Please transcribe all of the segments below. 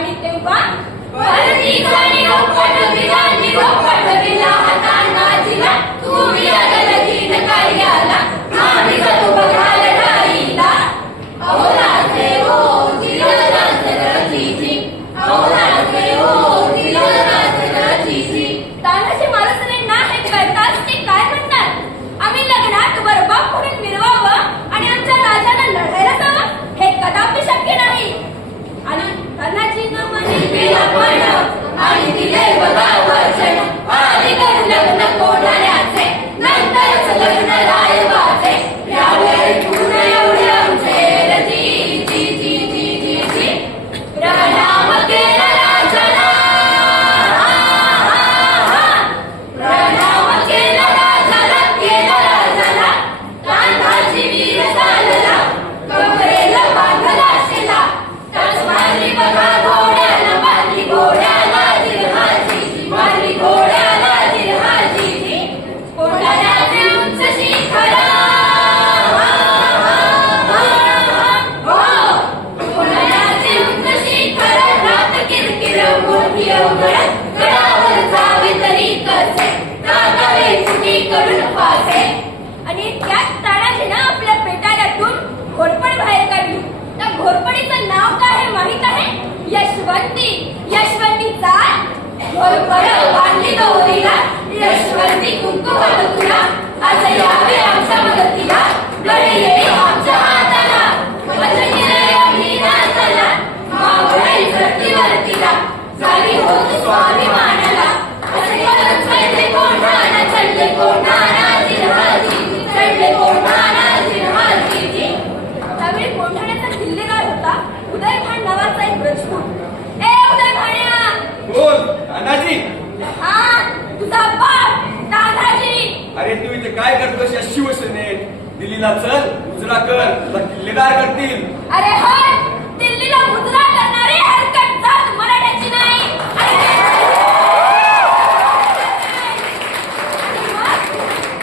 आणि तेव्हा परतीचा निरोप पाठविला, निरोप पाठविला हातांना जिला, तुम्ही अगलगीत काही आला, आम्ही करू बघा लढाईला. अहो राजे हो चिरराजची, अहो राजे हो चिरराजची. तानाजी महाराजांनी ना हे कळताच ते काय म्हणतात, आम्ही लग्नात बरबा पुढे मिरवावं आणि आमच्या राजाला लढायला जावं, हे कदापि शक्य नाही. आणि तानाजीनं मनी केला पण आणि दिले बघा वचन, आधी करू लग्न कोणाल्याचे, नंतरच लग्न रायबाचे. यावेळी पूर्ण एवढे आमचे रजी जी जी जी जी जी. प्रणाम केला राजाला, प्रणाम केला राजाला, केला राजाला. तानाजी वीर चालला, कमरेला बांधला शिला, टच मारली बघा घोड्याला, मारली घोड्याला जिरहाजी, मारली घोड्याला जिरहाजी. कोंढाण्याचे उंच शिखर, कोंढाण्याचे उंच शिखर, रात किरकिर मोठी अवघड, गडावर जावे तरी कसे, टाकावे चुकी करून फासे. आणि त्याच तानाजीनं आपल्या पेटाऱ्यातून घोरपड बाहेर काढली. त्या घोरपडीचं नाव काय आहे माहित आहे? यशवंती. यशवंती चाल घोरपड बांधली दोरीला, यशवंती कुंकू घालू तुला, आज यावे आमच्या मदतीला, गळे ये आमच्या हाताला, वचन दिलंय आम्ही नाचाला, मावळाई प्रतिवर्तीला, झाली होत स्वाभिमानाला. असे करत चढले कोंढाणा, चढले कोंढाणा जिरहाजी, चढले कोंढाणा जिरहाजी. त्यावेळी कोंढाण्याचा किल्लेदार होता उदयभान नावाचा एक राजपूत. ए उदयभाण्या, बोल तानाजी. हा तुझा बाप तानाजी. अरे तू इथे काय करतोस या शिवसेनेत? दिल्लीला चल, मुजरा कर, तुला किल्लेदार करतील. अरे होय, दिल्लीला मुजरा करणारी हरकत जात मराठ्याची नाही.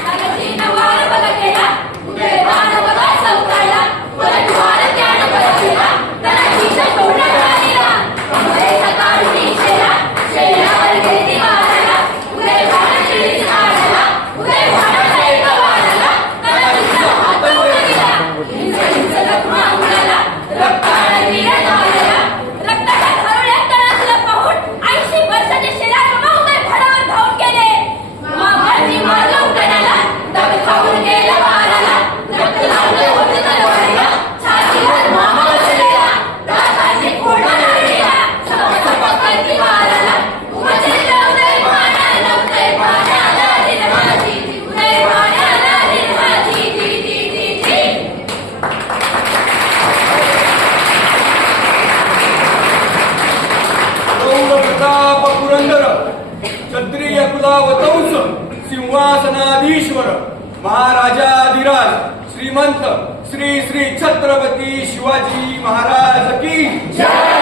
तानाजीनं वार बघा केला, उदयभान बघा चौकाळला, परत वार त्यानं बघा केला, तानाजीच्या तोंडात घालीला, कमरेचा काढून शेला, शेल्यावर घेतली वाराला, उदयभान शिळीत काढला, उदयभानाला एका वाराला, तानाजीचा हात उडविला, हिंच हिंच लखमा उडाला, रक्तानं वीर धावला, रक्ताच्या धारुड्यात तानाजीला पाहून 80 वर्षाचे शेलार उदयभानावर धावून गेले. मामांनी मारलं उदयनाला, दम खाऊन गेलं वाराला, रक्त लागलं होतं तलवारीला, छातीवर मामा बसलेला, दातांनी फोडा नाडलेला, सपक करती वाराला, उमटलेलं उदयभानाला, उदयभानाला जिरहाजी, उदयभानाला जिरहाजी जी जी जी जी. गौर प्रताप पुरंदर, क्षत्रिय कुलावतंस, सिंहासनाधीश्वर, महाराजाधिराज, श्रीमंत श्री श्री छत्रपती शिवाजी महाराज की जय.